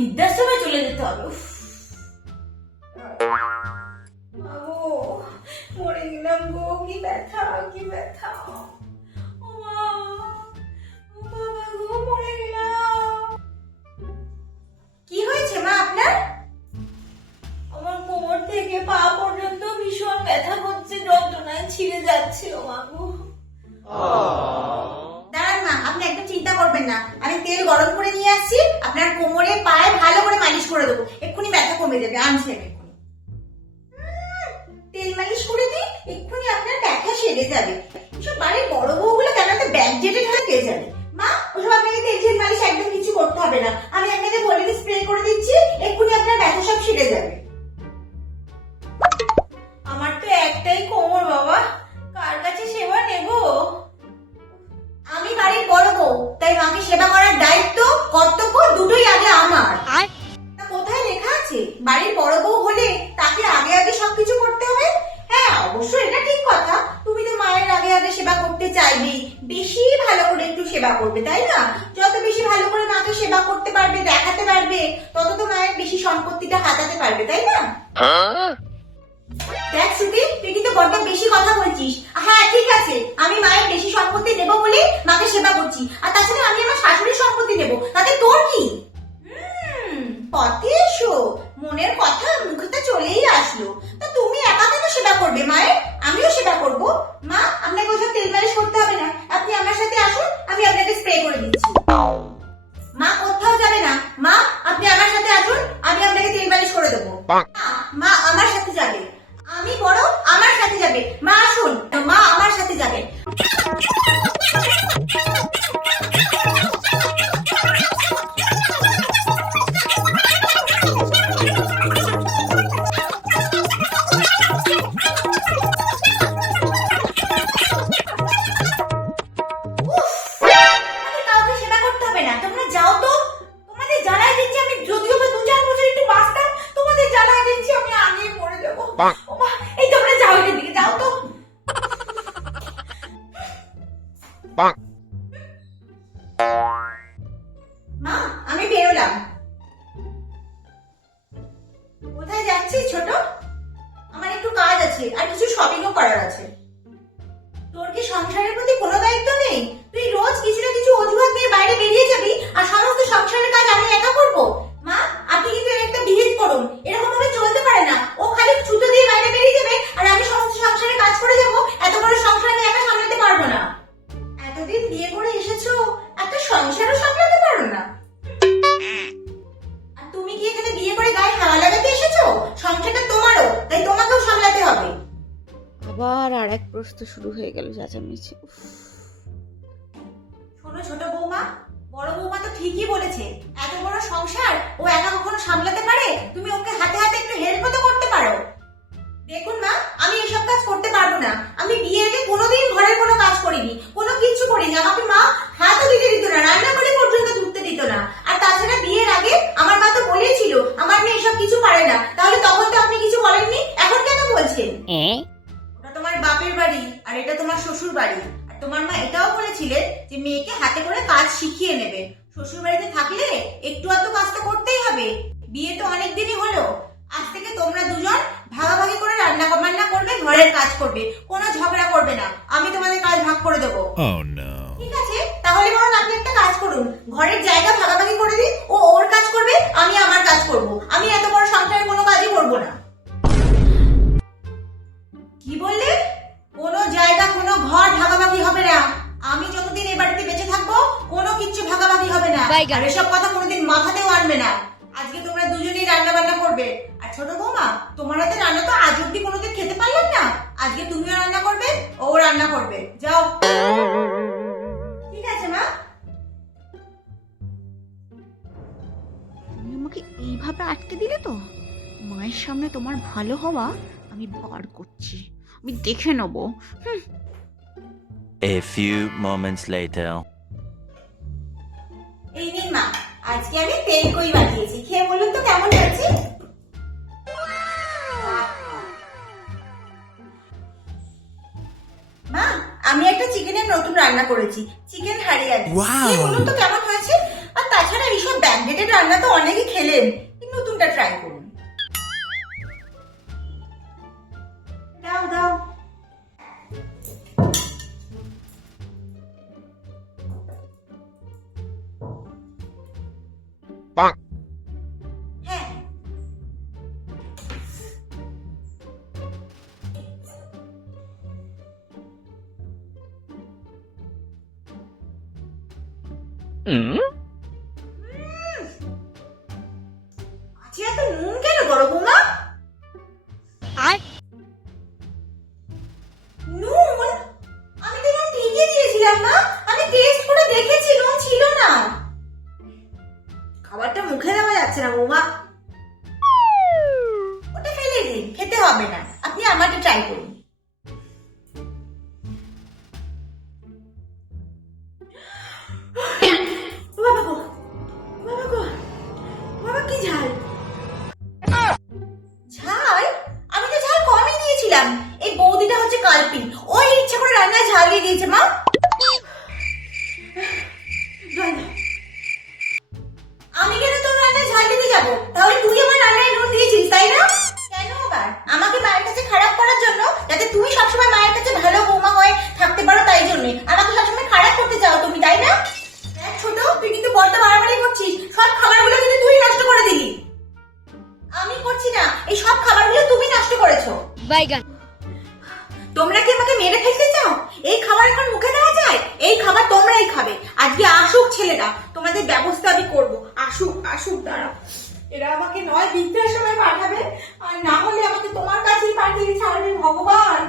বৃদ্ধাশ্রমে চলে যেতে হবে। মরে গেলাম গো কি ব্যথা কি ব্যথা। কি হয়েছে মা আপনার? কোমর থেকে পা পর্যন্ত ভীষণ ব্যথা করছে যন্ত্রণায় ছিঁড়ে যাচ্ছে ও মাগু দাঁড়ান মা আপনি একটা চিন্তা করবেন না। আমি তেল গরম করে নিয়ে আসছি আপনার কোমর কমে যাবে, আনছি আমি এক্ষুনি। তেল মালিশ করে দিই, এক্ষুনি আপনার ব্যথা সেরে যাবে। সব বাড়ির বড় বউগুলো কেন একটা ব্যাগ জেটে ধরে কে যাবে মা, ওসব আপনাকে তেল ঝেল মালিশ একদম কিছু করতে হবে না। আমি আপনাকে বলে স্প্রে করে দিচ্ছি আছে। বাড়ির বড় বউ হলে তাকে আগে আগে সবকিছু করতে হবে? হ্যাঁ অবশ্যই এটা ঠিক কথা। তুমি তো মায়ের আগে আগে সেবা করতে চাইবে। বেশি ভালো করে একটু সেবা করবে, তাই না? যত বেশি ভালো করে মাকে সেবা করতে পারবে, দেখাতে পারবে, তত তো মায়ের বেশি সম্পত্তিটা হাতাতে পারবে, তাই না? দেখ শ্রুতি তুই কিন্তু বড্ড বেশি কথা বলছিস। হ্যাঁ ঠিক আছে। আমি মায়ের বেশি সম্পত্তি নেব বলে মাকে সেবা করছি। আর তাছাড়া আমি আমার শাশুড়ির সম্পত্তি নেব তাতে তোর কি? পথে এসো। মনের কথা মুখেতে চলেই আসলো। তা তুমি একা কেন সেবা করবে মায়ের? আমিও সেবা করব। মা আপনাকে ওসব তেল মালিশ করতে হবে না। আপনি আমার সাথে আসুন আমি আপনাকে স্প্রে করে দিচ্ছি। মা কোথাও যাবে না। মা আপনি আমার সাথে আসুন আমি আপনাকে তেল মালিশ করে দেবো। মা, মা আমার সাথে যাবে। করার আছে। তোর কি সংসারের প্রতি কোনো দায়িত্ব নেই? তুই রোজ কিছু না কিছু অজুহাত নিয়ে বাইরে বেরিয়ে যাবি আর সমস্ত সংসারের কাজ আমি একা করব? মা, আপনি কিন্তু একটা বিহেভ করুন। এরকম ভাবে চলতে পারে না। ও খালি ছুতো দিয়ে বাইরে বেরিয়ে যাবে আর আমি সমস্ত সংসারের কাজ করে যাব। এত প্রশ্ন শুরু হয়ে গেল চেঁচামেচি। শোনো ছোট বৌমা, বড় বৌমা তো ঠিকই বলেছে, এত বড় সংসার ও একা কখনো সামলাতে পারে? তুমি ওকে হাতে হাতে একটু হেল্প তো করতে পারো। দেখুন মা, আমি এসব কাজ করতে পারব না। আমি বিয়ের আগে কোনোদিন ঘরের কোনো কাজ করিনি। বলেছিলেন যে মেয়েকে হাতে করে কাজ শিখিয়ে নেবে শ্বশুর বাড়িতে থাকলে একটু আধটু কাজ তো করতেই হবে। বিয়ে তো অনেক দিনই হলো। আজ থেকে তোমরা দুজন ভাগাভাগি করে রান্না বান্না করবে ঘরের কাজ করবে। কোনো ঝগড়া করবে না। আমি তোমাদের কাজ ভাগ করে দেবো। Oh ঠিক আছে? তাহলে বরং আপনি একটা কাজ করুন। ঘরের জায়গা ভাগাভাগি করে দিন। ও ওর কাজ করবে আমি আমার কাজ করব। আমি এত বড় সংসারের কোনো কাজই করব না। কি বললে? কোনো জায়গা কোনো ঘর ভাগাভাগি হবে না। আমি যতদিন এই বাড়িতে বেঁচে থাকব কোনো কিচ্ছু ভাগাভাগি হবে না। আর এসব কথা কোনোদিন মাথাতেও আনবে না। আজকে তোমরা দুজনেই রান্না বান্না করবে। আর ছোট বৌমা তোমার হাতে রান্না তো আজ অব্দি কোনোদিন খেতে পারলাম না। আজকে তুমিও রান্না করবে ও রান্না করবে। যাও। ঠিক আছে মা? তুমি আমাকে এইভাবে আটকে দিলে তো? মায়ের সামনে তোমার ভালো হওয়া আমি বার করছি। আমি দেখে নেব। A few moments later. এই নিন মা আজকে আমি তেল কই বানিয়েছি? খেয়ে বলুন তো কেমন হয়েছে? মা আমি একটা চিকেনের নতুন রান্না করেছি। চিকেন হারিয়ালি। Wow! খেয়ে বলুন তো কেমন হয়েছে? আর তাছাড়া এইসব ব্যান্ডেডের রান্না তো অনেকেই খেলেন। নতুনটা ট্রাই করুন। 빵! 해. 응? 음? 아, 음. 아지한테 뭉개를 걸어보나? দিয়ে দিয়েছে মা। আমি মায়ের কাছে ভালো বৌমা হয়ে থাকতে পারো, তাই জন্য আমাকে সবসময় খারাপ করতে চাও তুমি, তাই না? ছোট, তুই কিন্তু বড্ড বাড়াবাড়ি করছিস। সব খাবারগুলো কিন্তু তুই নষ্ট করে দিলি। আমি করছি না, এই সব খাবারগুলো তুমি নষ্ট করেছ। বাইগান। তোমরা কি আমাকে মেরে ফেলতে চাও? এই খাবার এখন মুখে দেওয়া যায়? এই খাবার তোমরাই খাবে। আজকে আসুক ছেলেরা, তোমাদের ব্যবস্থা আমি করব। আসুক আসুক দাঁড়া এরা আমাকে নয় বৃদ্ধাশ্রমে পাঠাবে। আর না হলে আমাকে তোমার কাছেই পাঠিয়ে ছাড়বে ভগবান!